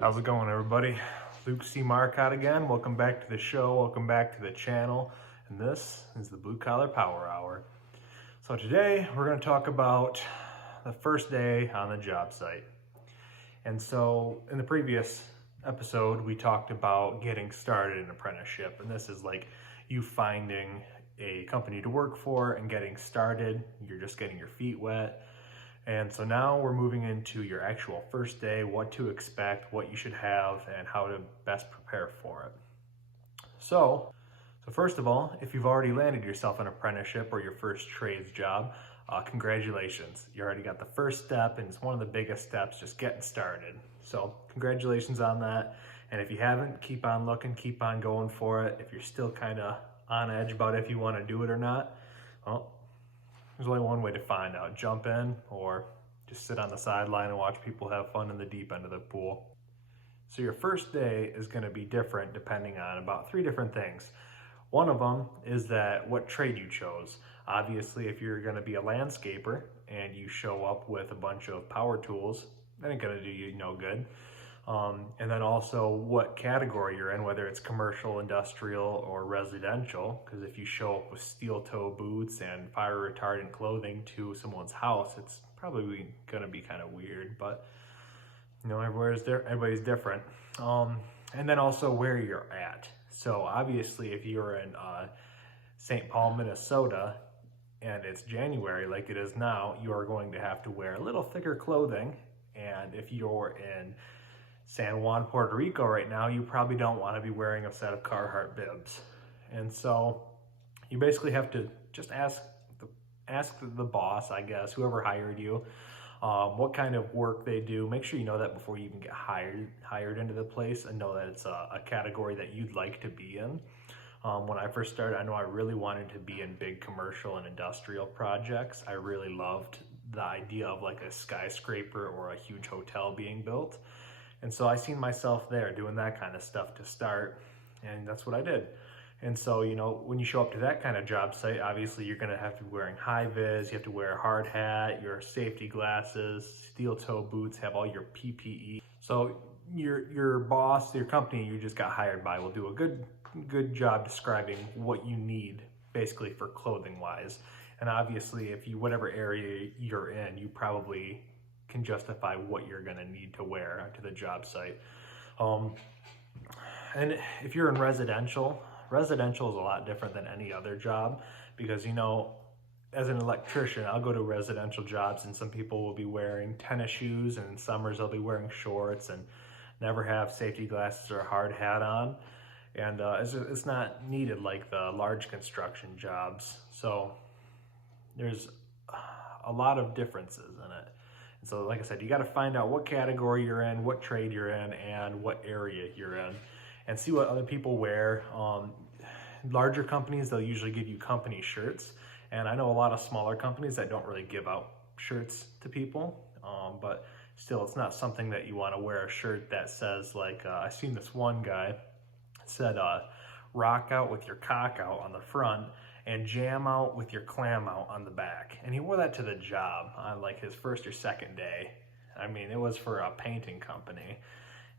How's it going, everybody? Luke C. Marcotte again. Welcome back to the show. Welcome back to the channel. And this is the Blue Collar Power Hour. So today we're going to talk about the first day on the job site. And so in the previous episode, we talked about getting started in apprenticeship. And this is like you finding a company to work for and getting started. You're just getting your feet wet. And so now we're moving into your actual first day, what to expect, what you should have, and how to best prepare for it. So first of all, if you've already landed yourself an apprenticeship or your first trades job, congratulations. You already got the first step, and it's one of the biggest steps, just getting started. So congratulations on that. And if you haven't, keep on looking, keep on going for it. If you're still kind of on edge about if you want to do it or not, well, there's only one way to find out. Jump in or just sit on the sideline and watch people have fun in the deep end of the pool. So your first day is going to be different depending on about 3 different things. One of them is that what trade you chose. Obviously, if you're going to be a landscaper and you show up with a bunch of power tools, that ain't going to do you no good. And then also what category you're in, whether it's commercial, industrial, or residential, because if you show up with steel toe boots and fire retardant clothing to someone's house, it's probably going to be kind of weird, but you know, everybody's different. And then also where you're at. So obviously if you're in St. Paul, Minnesota, and it's January like it is now, you are going to have to wear a little thicker clothing. And if you're in San Juan, Puerto Rico right now, you probably don't want to be wearing a set of Carhartt bibs. And so you basically have to just ask the boss, I guess, whoever hired you, what kind of work they do. Make sure you know that before you even get hired into the place, and know that it's a category that you'd like to be in. When I first started, I know I really wanted to be in big commercial and industrial projects. I really loved the idea of like a skyscraper or a huge hotel being built. And so I seen myself there doing that kind of stuff to start, and that's what I did. And so, you know, when you show up to that kind of job site, obviously you're gonna have to be wearing high vis, you have to wear a hard hat, your safety glasses, steel toe boots, have all your PPE. So your boss, your company you just got hired by will do a good job describing what you need basically for clothing wise. And obviously if you, whatever area you're in, you probably can justify what you're going to need to wear to the job site. And if you're in residential is a lot different than any other job, because, you know, as an electrician, I'll go to residential jobs and some people will be wearing tennis shoes, and in summers they'll be wearing shorts and never have safety glasses or a hard hat on. And it's not needed like the large construction jobs. So there's a lot of differences in it. So like I said, you got to find out what category you're in, what trade you're in, and what area you're in, and see what other people wear. Larger companies, they'll usually give you company shirts, and I know a lot of smaller companies that don't really give out shirts to people, but still, it's not something that you want to wear a shirt that says like, I seen this one guy said, rock out with your cock out on the front and jam out with your clam out on the back. And he wore that to the job on like his first or second day. I mean, it was for a painting company.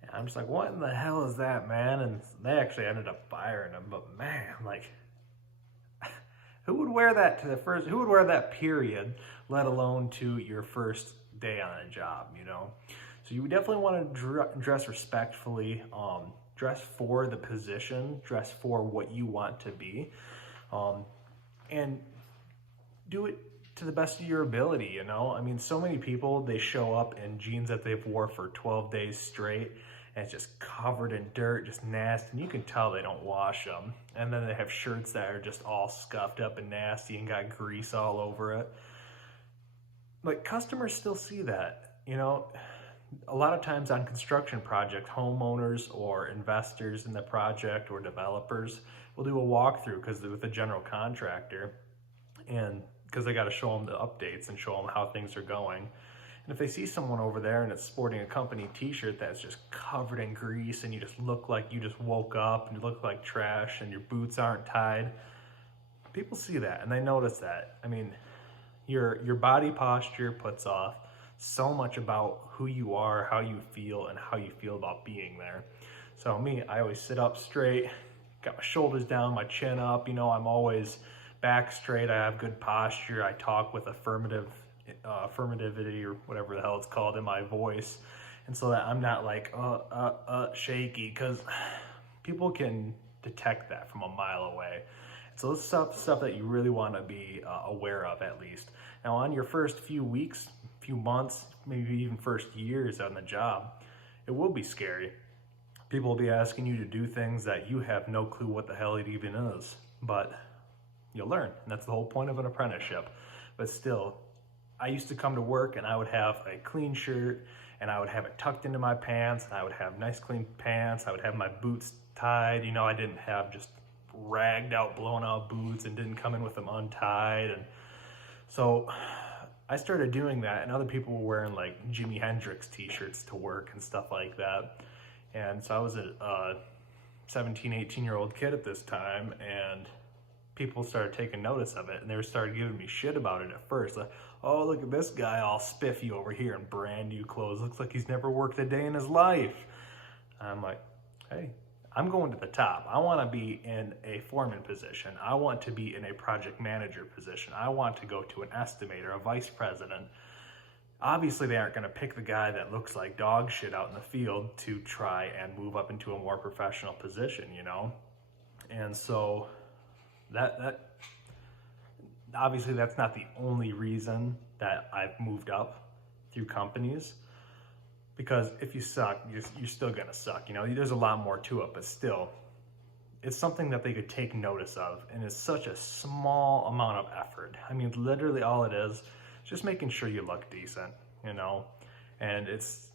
And I'm just like, what in the hell is that, man? And they actually ended up firing him. But man, like, who would wear that who would wear that period, let alone to your first day on a job, you know? So you definitely want to dress respectfully, dress for the position, dress for what you want to be. And do it to the best of your ability, you know? I mean, so many people, they show up in jeans that they've wore for 12 days straight, and it's just covered in dirt, just nasty, and you can tell they don't wash them. And then they have shirts that are just all scuffed up and nasty and got grease all over it. Like, customers still see that, you know? A lot of times on construction projects, homeowners or investors in the project or developers will do a walkthrough because with a general contractor, and because they got to show them the updates and show them how things are going. And if they see someone over there and it's sporting a company t-shirt that's just covered in grease, and you just look like you just woke up and you look like trash and your boots aren't tied, people see that and they notice that. I mean, your body posture puts off so much about who you are, how you feel, and how you feel about being there. So me, I always sit up straight, got my shoulders down, my chin up, I'm always back straight, I have good posture, I talk with affirmativity or whatever the hell it's called in my voice, and so that I'm not like shaky, because people can detect that from a mile away. So this is stuff that you really want to be aware of, at least. Now, on your first few weeks, few months, maybe even first years on the job, it will be scary. People will be asking you to do things that you have no clue what the hell it even is, but you'll learn, and that's the whole point of an apprenticeship. But still, I used to come to work and I would have a clean shirt and I would have it tucked into my pants and I would have nice clean pants. I would have my boots tied. I didn't have just ragged out, blown out boots and didn't come in with them untied. And so I started doing that, and other people were wearing like Jimi Hendrix t-shirts to work and stuff like that. And so I was a 17, 18-year-old kid at this time, and people started taking notice of it, and they started giving me shit about it at first. Like, oh, look at this guy all spiffy over here in brand new clothes. Looks like he's never worked a day in his life. And I'm like, hey, I'm going to the top. I want to be in a foreman position. I want to be in a project manager position. I want to go to an estimator, a vice president. Obviously, they aren't going to pick the guy that looks like dog shit out in the field to try and move up into a more professional position, And so that obviously that's not the only reason that I've moved up through companies. Because if you suck, you're still gonna suck. There's a lot more to it, but still, it's something that they could take notice of, and it's such a small amount of effort. I mean, literally all it is just making sure you look decent, And it's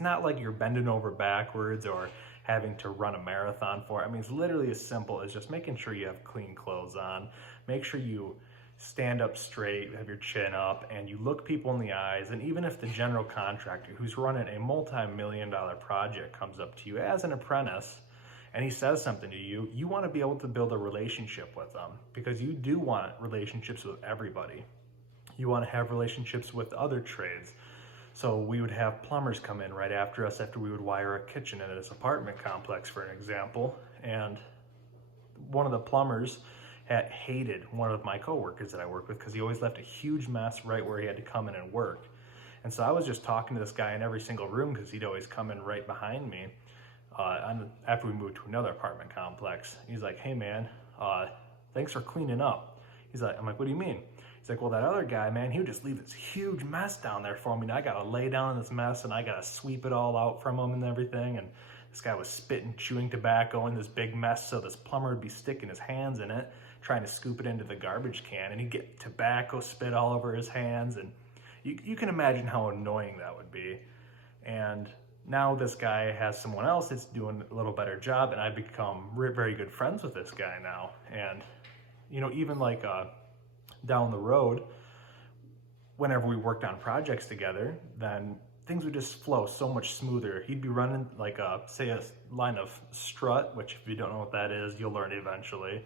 not like you're bending over backwards or having to run a marathon for it. I mean, it's literally as simple as just making sure you have clean clothes on, make sure you stand up straight, have your chin up, and you look people in the eyes. And even if the general contractor who's running a multi-million-dollar project comes up to you as an apprentice and he says something to you, you want to be able to build a relationship with them, because you do want relationships with everybody. You want to have relationships with other trades. So we would have plumbers come in right after us after we would wire a kitchen in this apartment complex, for an example. And one of the plumbers had hated one of my coworkers that I work with because he always left a huge mess right where he had to come in and work. And so I was just talking to this guy in every single room because he'd always come in right behind me after we moved to another apartment complex. He's like, hey man, thanks for cleaning up. I'm like, what do you mean? He's like, well, that other guy, man, he would just leave this huge mess down there for me, and I gotta lay down in this mess and I gotta sweep it all out from him and everything. And this guy was spitting, chewing tobacco in this big mess, so this plumber would be sticking his hands in it, trying to scoop it into the garbage can, and he'd get tobacco spit all over his hands. And you can imagine how annoying that would be. And now this guy has someone else that's doing a little better job, and I've become very good friends with this guy now. And even like down the road, whenever we worked on projects together, then things would just flow so much smoother. He'd be running like say a line of strut, which if you don't know what that is, you'll learn eventually.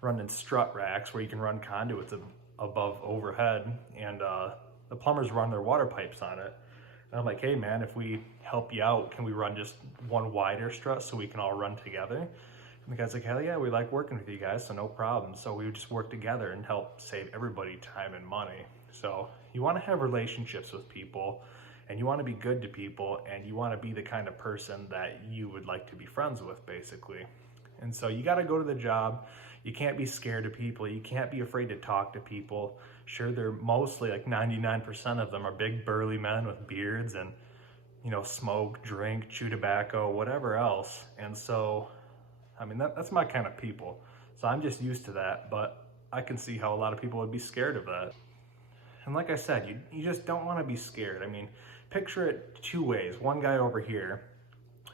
Running strut racks where you can run conduits above overhead, and the plumbers run their water pipes on it. And I'm like, hey man, if we help you out, can we run just one wider strut so we can all run together? And the guy's like, hell yeah, we like working with you guys, so no problem. So we would just work together and help save everybody time and money. So you want to have relationships with people, and you want to be good to people, and you want to be the kind of person that you would like to be friends with, basically. And so you got to go to the job. You can't be scared of people. You can't be afraid to talk to people. Sure, they're mostly, like 99% of them are big burly men with beards and, smoke, drink, chew tobacco, whatever else. And so, I mean, that's my kind of people. So I'm just used to that, but I can see how a lot of people would be scared of that. And like I said, you just don't want to be scared. I mean, picture it two ways. One guy over here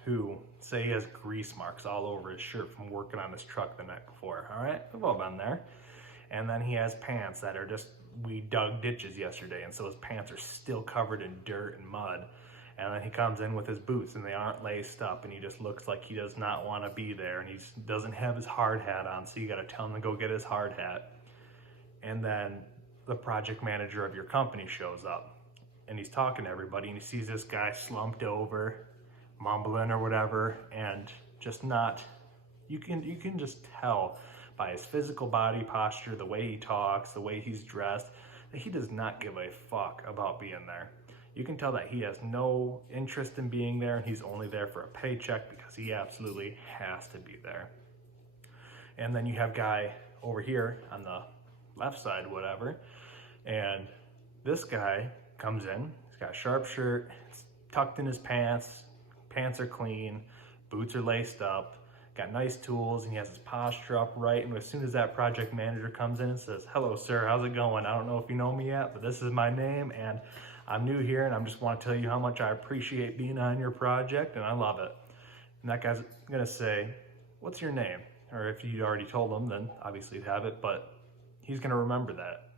who, say he has grease marks all over his shirt from working on his truck the night before, all right? We've all been there. And then he has pants that are we dug ditches yesterday, and so his pants are still covered in dirt and mud. And then he comes in with his boots and they aren't laced up, and he just looks like he does not want to be there, and he doesn't have his hard hat on, so you got to tell him to go get his hard hat. And then the project manager of your company shows up and he's talking to everybody and he sees this guy slumped over, mumbling or whatever, and just not, you can just tell by his physical body posture, the way he talks, the way he's dressed, that he does not give a fuck about being there. You can tell that he has no interest in being there and he's only there for a paycheck because he absolutely has to be there. And then you have guy over here on the left side, whatever, and this guy comes in, he's got a sharp shirt, it's tucked in his pants are clean, boots are laced up, got nice tools, and he has his posture upright. And as soon as that project manager comes in and says, "Hello, sir, how's it going? I don't know if you know me yet, but this is my name, and I'm new here, and I just want to tell you how much I appreciate being on your project, and I love it." And that guy's gonna say, "What's your name?" Or if you already told him, then obviously you'd have it, but he's gonna remember that.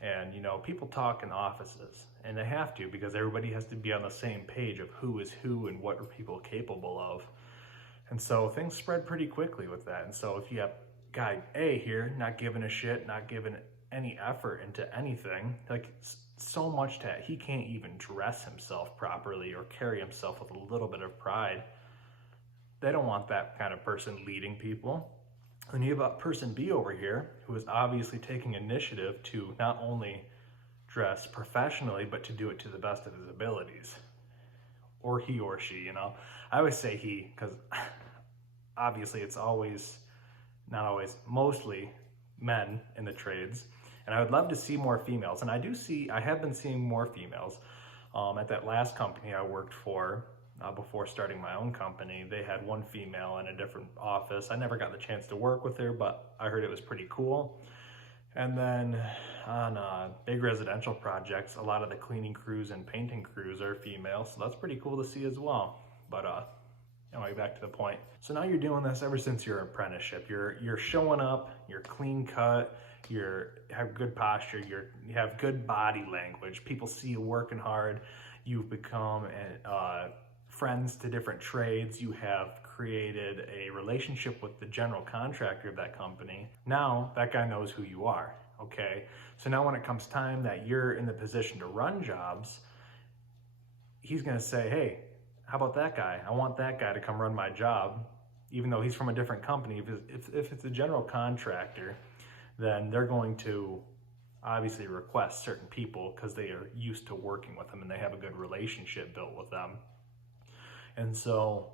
And you know, people talk in offices, and they have to, because everybody has to be on the same page of who is who and what are people capable of. And so things spread pretty quickly with that. And so if you have guy A here not giving a shit, not giving any effort into anything, like so much that he can't even dress himself properly or carry himself with a little bit of pride, they don't want that kind of person leading people. And you have a person B over here who is obviously taking initiative to not only dress professionally, but to do it to the best of his abilities. Or he or she, you know. I always say he, because obviously it's always, not always, mostly men in the trades. And I would love to see more females. And I have been seeing more females. At that last company I worked for, before starting my own company, they had one female in a different office. I never got the chance to work with her, but I heard it was pretty cool. And then on big residential projects, a lot of the cleaning crews and painting crews are female, so that's pretty cool to see as well. But anyway, back to the point. So now you're doing this ever since your apprenticeship. You're showing up, you're clean cut, you have good posture, you have good body language. People see you working hard. You've become friends to different trades. You have created a relationship with the general contractor of that company. Now that guy knows who you are, okay? So now when it comes time that you're in the position to run jobs, he's gonna say, "Hey, how about that guy? I want that guy to come run my job," even though he's from a different company. If it's a general contractor, then they're going to obviously request certain people because they are used to working with them and they have a good relationship built with them. And so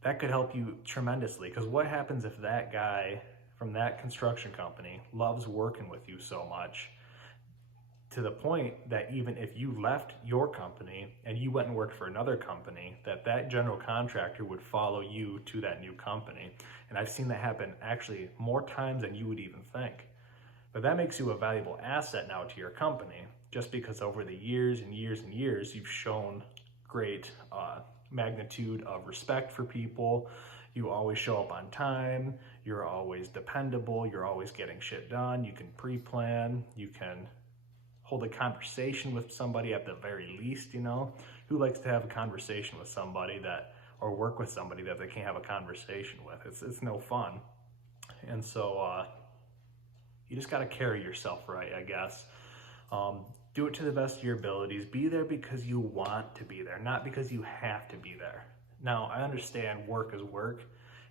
that could help you tremendously, because what happens if that guy from that construction company loves working with you so much to the point that even if you left your company and you went and worked for another company, that general contractor would follow you to that new company. And I've seen that happen actually more times than you would even think. But that makes you a valuable asset now to your company, just because over the years and years and years, you've shown great magnitude of respect for people. You always show up on time, you're always dependable, you're always getting shit done, you can pre-plan, you can hold a conversation with somebody at the very least, you know? Who likes to have a conversation with somebody or work with somebody that they can't have a conversation with? It's no fun. And so you just gotta carry yourself right, I guess. Do it to the best of your abilities. Be there because you want to be there, not because you have to be there. Now, I understand work is work,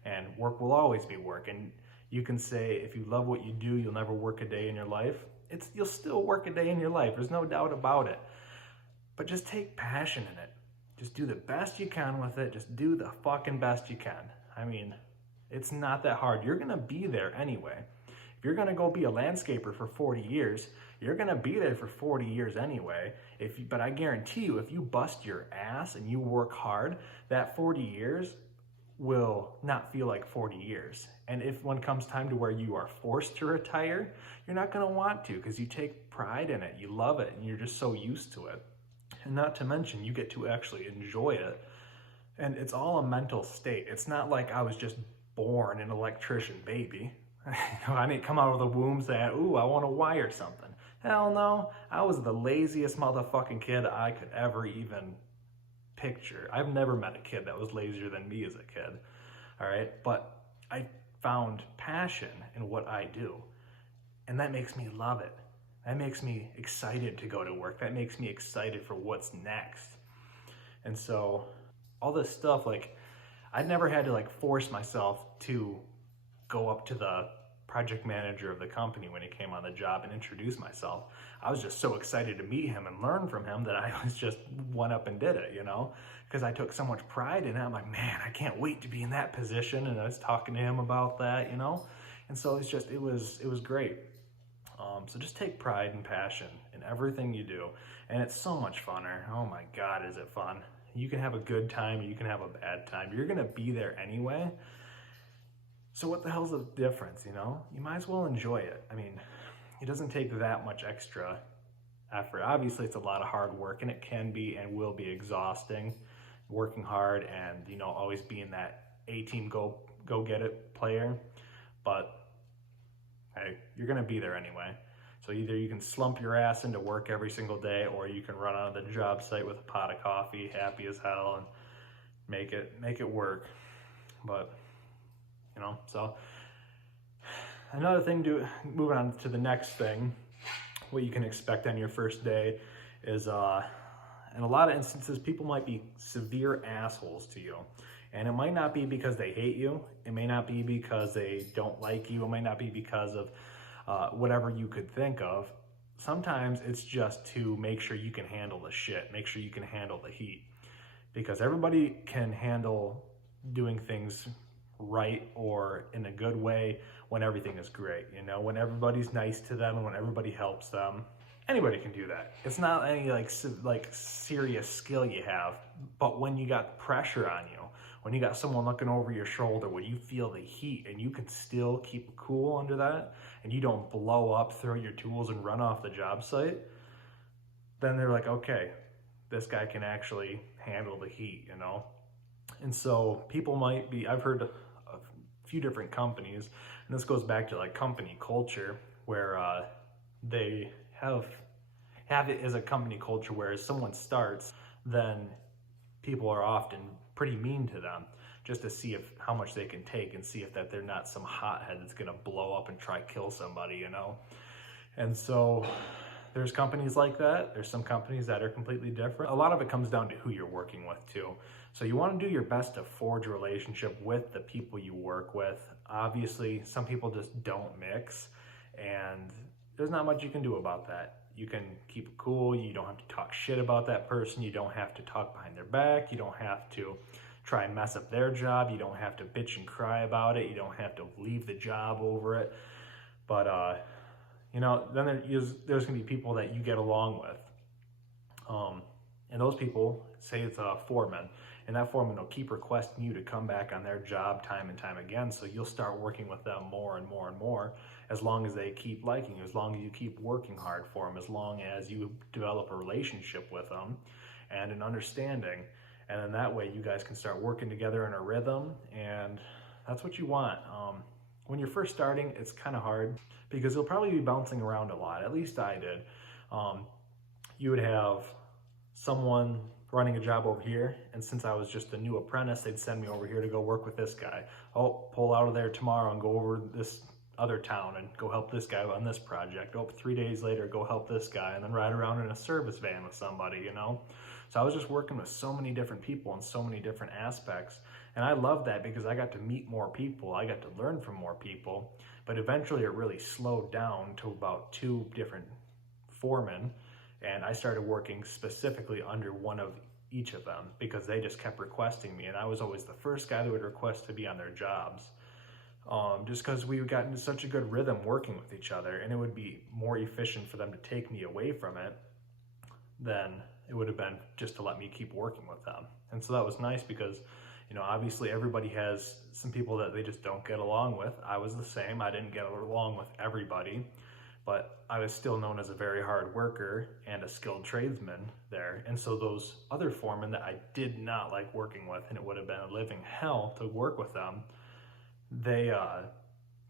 and work will always be work. And you can say, if you love what you do, you'll never work a day in your life. You'll still work a day in your life. There's no doubt about it. But just take passion in it. Just do the best you can with it. Just do the fucking best you can. I mean, it's not that hard. You're gonna be there anyway. If you're gonna go be a landscaper for 40 years, you're gonna be there for 40 years anyway. But I guarantee you, if you bust your ass and you work hard, that 40 years will not feel like 40 years. And if when comes time to where you are forced to retire, you're not gonna want to, because you take pride in it, you love it, and you're just so used to it. And not to mention, you get to actually enjoy it. And it's all a mental state. It's not like I was just born an electrician baby. I didn't come out of the womb saying, "Ooh, I want to wire something." Hell no. I was the laziest motherfucking kid I could ever even picture. I've never met a kid that was lazier than me as a kid. All right. But I found passion in what I do. And that makes me love it. That makes me excited to go to work. That makes me excited for what's next. And so all this stuff, like, I'd never had to like force myself to go up to the project manager of the company when he came on the job and introduce myself. I was just so excited to meet him and learn from him that I was just went up and did it, you know, because I took so much pride in it. I'm like, man, I can't wait to be in that position. And I was talking to him about that, you know, and so it's just, it was great. So just take pride and passion in everything you do. And it's so much funner. Oh my God, is it fun? You can have a good time, you can have a bad time. You're gonna be there anyway. So what the hell's the difference, you know? You might as well enjoy it. I mean, it doesn't take that much extra effort. Obviously, it's a lot of hard work, and it can be and will be exhausting, working hard and, you know, always being that A-team go get it player. But hey, you're gonna be there anyway. So either you can slump your ass into work every single day, or you can run out of the job site with a pot of coffee, happy as hell, and make it work. But, you know, so another thing, moving on to the next thing, what you can expect on your first day is, in a lot of instances, people might be severe assholes to you. And it might not be because they hate you. It may not be because they don't like you. It might not be because of whatever you could think of. Sometimes it's just to make sure you can handle the shit, make sure you can handle the heat. Because everybody can handle doing things right or in a good way when everything is great, you know, when everybody's nice to them and when everybody helps them. Anybody can do that. It's not any like serious skill you have, but when you got pressure on you, when you got someone looking over your shoulder, when you feel the heat and you can still keep cool under that and you don't blow up, throw your tools and run off the job site, then they're like, okay, this guy can actually handle the heat, you know? And so people might be, I've heard a few different companies, and this goes back to like company culture, where they have it as a company culture where as someone starts, then people are often pretty mean to them just to see how much they can take and see if that they're not some hothead that's gonna blow up and try kill somebody, you know? And so there's companies like that. There's some companies that are completely different. A lot of it comes down to who you're working with too. So you want to do your best to forge a relationship with the people you work with. Obviously, some people just don't mix, and there's not much you can do about that. You can keep it cool. You don't have to talk shit about that person. You don't have to talk behind their back. You don't have to try and mess up their job. You don't have to bitch and cry about it. You don't have to leave the job over it. But, you know, then there's going to be people that you get along with. And those people, say it's a foreman, and that foreman will keep requesting you to come back on their job time and time again. So you'll start working with them more and more and more, as long as they keep liking you, as long as you keep working hard for them, as long as you develop a relationship with them and an understanding. And then that way you guys can start working together in a rhythm, and that's what you want. When you're first starting, it's kind of hard because you'll probably be bouncing around a lot. At least I did. You would have someone running a job over here, and since I was just a new apprentice, they'd send me over here to go work with this guy. Oh, pull out of there tomorrow and go over this other town and go help this guy on this project. Oh, 3 days later, go help this guy, and then ride around in a service van with somebody, you know? So I was just working with so many different people in so many different aspects. And I loved that because I got to meet more people. I got to learn from more people. But eventually it really slowed down to about 2 different foremen. And I started working specifically under one of each of them because they just kept requesting me. And I was always the first guy that would request to be on their jobs. Just because we got into such a good rhythm working with each other, and it would be more efficient for them to take me away from it than it would have been just to let me keep working with them. And so that was nice because, you know, obviously everybody has some people that they just don't get along with. I was the same. I didn't get along with everybody, but I was still known as a very hard worker and a skilled tradesman there. And so those other foremen that I did not like working with, and it would have been a living hell to work with them, they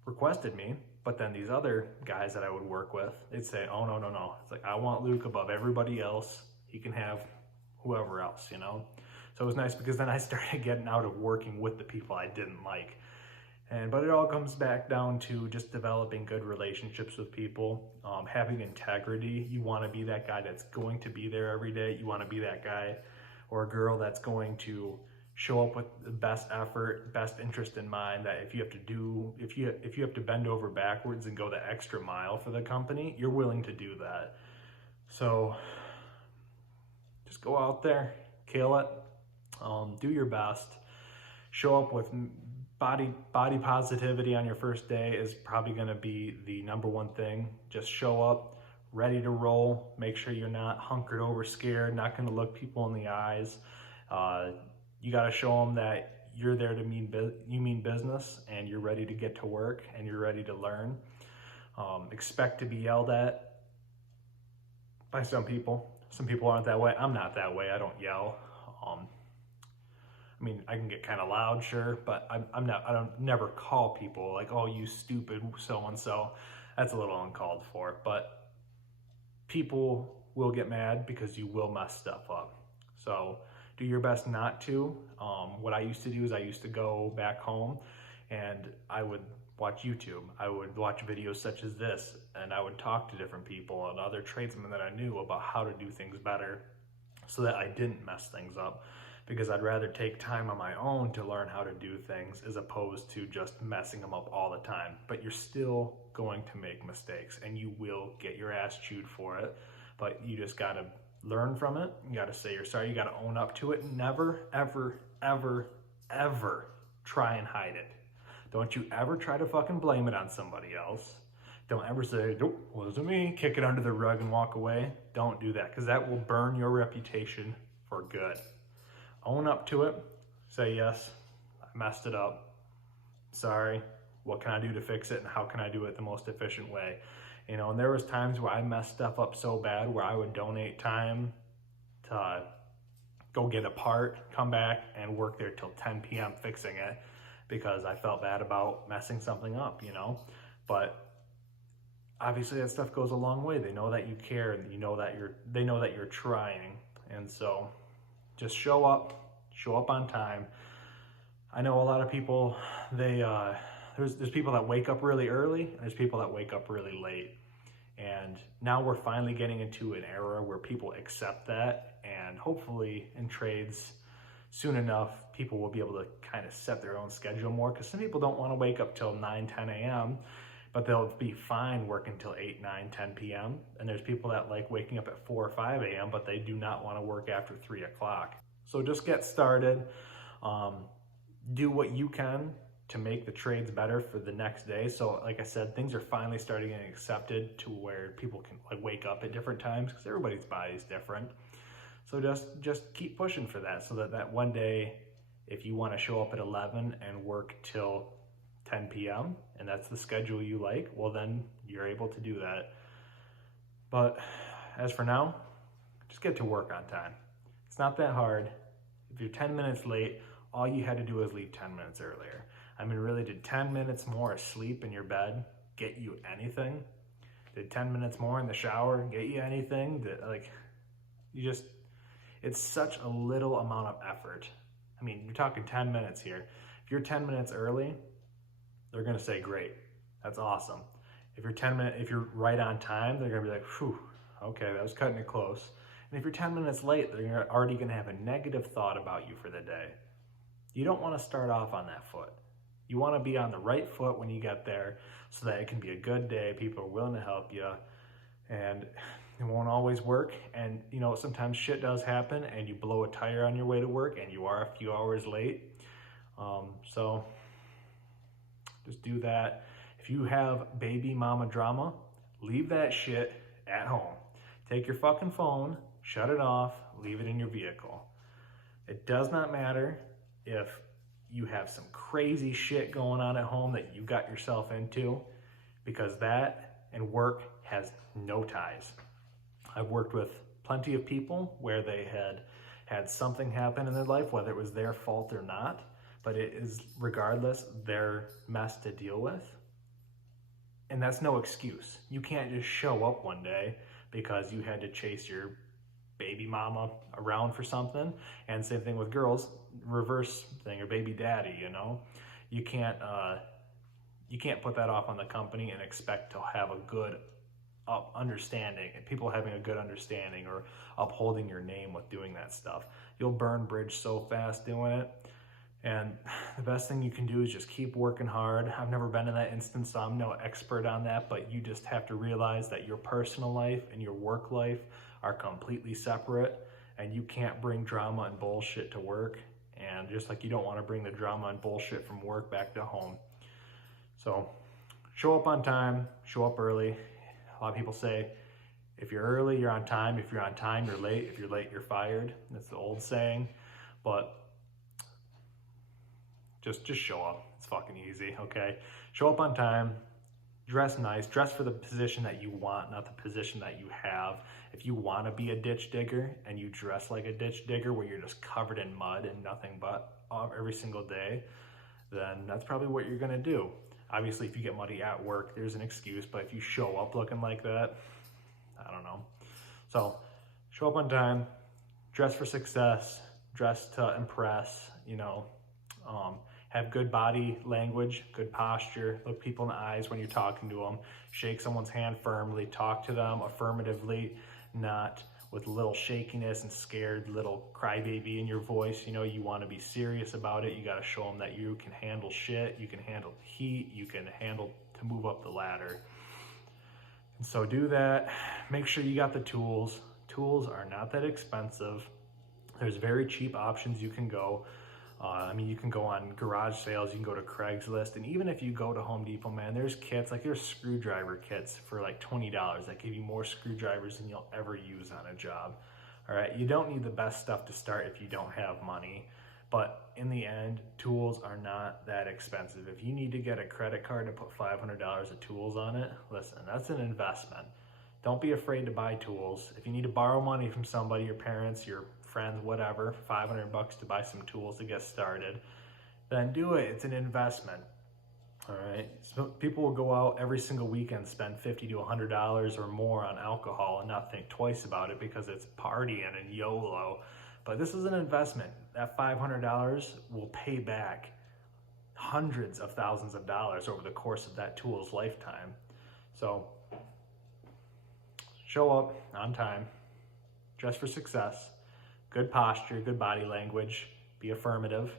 requested me. But then these other guys that I would work with, they'd say, oh, no, no, no. It's like, I want Luke above everybody else. He can have whoever else, you know? So it was nice because then I started getting out of working with the people I didn't like. But it all comes back down to just developing good relationships with people, having integrity. You want to be that guy that's going to be there every day. You want to be that guy or girl that's going to show up with the best effort, best interest in mind, that if you have to bend over backwards and go the extra mile for the company, you're willing to do that. So just go out there, kill it, do your best, show up with body positivity on your first day is probably going to be the number one thing. Just show up ready to roll. Make sure you're not hunkered over scared, not going to look people in the eyes. You got to show them that you're there to mean business, and you're ready to get to work, and you're ready to learn. Expect to be yelled at by some people. Some people aren't that way. I'm not that way. I don't yell. I mean, I can get kind of loud, sure, but I don't never call people like, oh, you stupid so-and-so. That's a little uncalled for, but people will get mad because you will mess stuff up. So do your best not to. What I used to do is I used to go back home and I would watch YouTube. I would watch videos such as this, and I would talk to different people and other tradesmen that I knew about how to do things better so that I didn't mess things up. Because I'd rather take time on my own to learn how to do things as opposed to just messing them up all the time. But you're still going to make mistakes, and you will get your ass chewed for it. But you just gotta learn from it. You gotta say you're sorry. You gotta own up to it. Never, ever, ever, ever try and hide it. Don't you ever try to fucking blame it on somebody else. Don't ever say, nope, wasn't me. Kick it under the rug and walk away. Don't do that, because that will burn your reputation for good. Own up to it. Say, yes, I messed it up. Sorry. What can I do to fix it, and how can I do it the most efficient way? You know, and there was times where I messed stuff up so bad where I would donate time to go get a part, come back, and work there till 10 p.m. fixing it because I felt bad about messing something up, you know? But obviously that stuff goes a long way. They know that you care, and they know that you're trying. And so just show up on time. I know a lot of people, there's people that wake up really early, and there's people that wake up really late. And now we're finally getting into an era where people accept that, and hopefully in trades soon enough, people will be able to kind of set their own schedule more, because some people don't want to wake up till 9, 10 a.m., but they'll be fine working till 8, 9, 10 p.m. And there's people that like waking up at 4 or 5 a.m., but they do not want to work after 3 o'clock. So just get started. Do what you can to make the trades better for the next day. So like I said, things are finally starting getting accepted to where people can like wake up at different times, because everybody's body is different. So just keep pushing for that, so that one day, if you want to show up at 11 and work till 10 p.m. and that's the schedule you like, well then you're able to do that. But as for now, just get to work on time. It's not that hard. If you're 10 minutes late, all you had to do is leave 10 minutes earlier. I mean, really, did 10 minutes more asleep in your bed get you anything? Did 10 minutes more in the shower get you anything? It's such a little amount of effort. I mean, you're talking 10 minutes here. If you're 10 minutes early, they're gonna say, great, that's awesome. If you're right on time, they're gonna be like, whew, okay, that was cutting it close. And if you're 10 minutes late, they're already gonna have a negative thought about you for the day. You don't wanna start off on that foot. You wanna be on the right foot when you get there, so that it can be a good day, people are willing to help you, and it won't always work. And you know, sometimes shit does happen, and you blow a tire on your way to work, and you are a few hours late. So just do that. If you have baby mama drama, leave that shit at home. Take your fucking phone, shut it off, leave it in your vehicle. It does not matter if you have some crazy shit going on at home that you got yourself into, because that and work has no ties. I've worked with plenty of people where they had something happen in their life, whether it was their fault or not, but it is regardless their mess to deal with. And that's no excuse. You can't just show up one day because you had to chase your baby mama around for something. And same thing with girls, reverse thing, or baby daddy, you know. You can't you can't put that off on the company and expect to have a good understanding and people having a good understanding or upholding your name with doing that stuff. You'll burn bridge so fast doing it. And the best thing you can do is just keep working hard. I've never been in that instance, so I'm no expert on that, but you just have to realize that your personal life and your work life are completely separate, and you can't bring drama and bullshit to work. And just like you don't want to bring the drama and bullshit from work back to home. So show up on time, show up early. A lot of people say, if you're early, you're on time. If you're on time, you're late. If you're late, you're fired. That's the old saying. But just show up. It's fucking easy, okay? Show up on time. Dress nice. Dress for the position that you want, not the position that you have. If you want to be a ditch digger and you dress like a ditch digger where you're just covered in mud and nothing but every single day, then that's probably what you're going to do. Obviously, if you get muddy at work, there's an excuse, but if you show up looking like that, I don't know. So show up on time, dress for success, dress to impress, have good body language, good posture, look people in the eyes when you're talking to them, shake someone's hand firmly, talk to them affirmatively, not with a little shakiness and scared little crybaby in your voice. You want to be serious about it. You got to show them that you can handle shit, you can handle heat, you can handle to move up the ladder. And so do that. Make sure you got the tools. Tools are not that expensive. There's very cheap options you can go. You can go on garage sales, you can go to Craigslist, and even if you go to Home Depot, man, there's kits, like there's screwdriver kits for like $20 that give you more screwdrivers than you'll ever use on a job. All right, you don't need the best stuff to start if you don't have money, but in the end, tools are not that expensive. If you need to get a credit card to put $500 of tools on it, listen, that's an investment. Don't be afraid to buy tools. If you need to borrow money from somebody, your parents, your friends, whatever, $500 to buy some tools to get started, then do it. It's an investment. All right. So people will go out every single weekend, spend $50 to $100 or more on alcohol and not think twice about it because it's partying and YOLO. But this is an investment. That $500 will pay back hundreds of thousands of dollars over the course of that tool's lifetime. So show up on time, dress for success, good posture, good body language, be affirmative,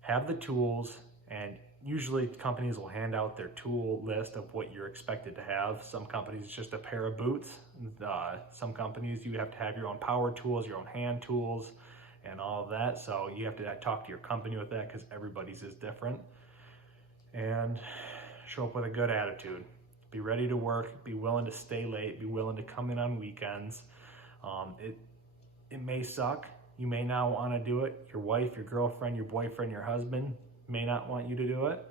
have the tools, and usually companies will hand out their tool list of what you're expected to have. Some companies it's just a pair of boots. Some companies you have to have your own power tools, your own hand tools, and all of that. So you have to talk to your company with that because everybody's is different. And show up with a good attitude. Be ready to work, be willing to stay late, be willing to come in on weekends. It may suck. You may not want to do it. Your wife, your girlfriend, your boyfriend, your husband may not want you to do it.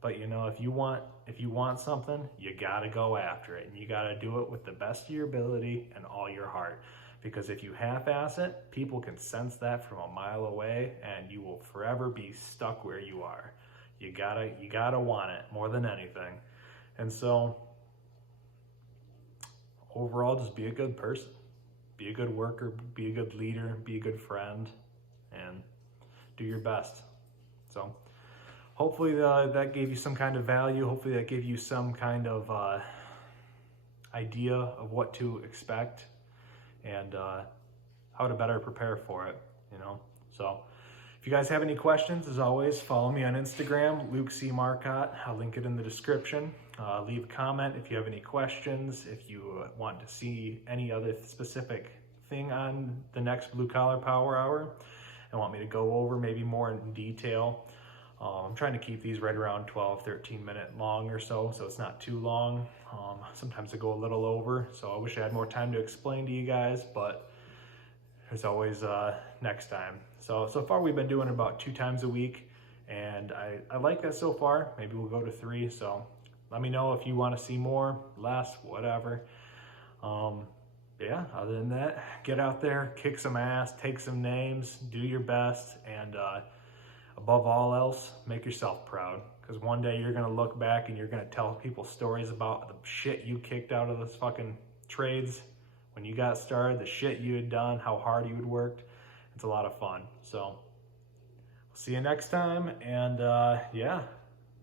But if you want something, you gotta go after it. And you gotta do it with the best of your ability and all your heart. Because if you half-ass it, people can sense that from a mile away and you will forever be stuck where you are. You gotta want it more than anything. And so overall, just be a good person. Be a good worker, be a good leader, be a good friend, and do your best. So hopefully that gave you some kind of value. Hopefully that gave you some kind of idea of what to expect and how to better prepare for it, So if you guys have any questions, as always, follow me on Instagram, Luke C. Marcotte. I'll link it in the description. Leave a comment if you have any questions, if you want to see any other specific thing on the next Blue Collar Power Hour and want me to go over maybe more in detail. I'm trying to keep these right around 12, 13 minute long or so it's not too long. Sometimes I go a little over, so I wish I had more time to explain to you guys, but there's always next time. So far we've been doing about 2 times a week, and I like that so far. Maybe we'll go to 3, so let me know if you want to see more, less, whatever. Yeah, other than that, get out there, kick some ass, take some names, do your best, and above all else, make yourself proud. Because one day you're going to look back and you're going to tell people stories about the shit you kicked out of those fucking trades when you got started, the shit you had done, how hard you had worked. It's a lot of fun. So we'll see you next time, and yeah,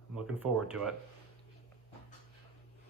I'm looking forward to it.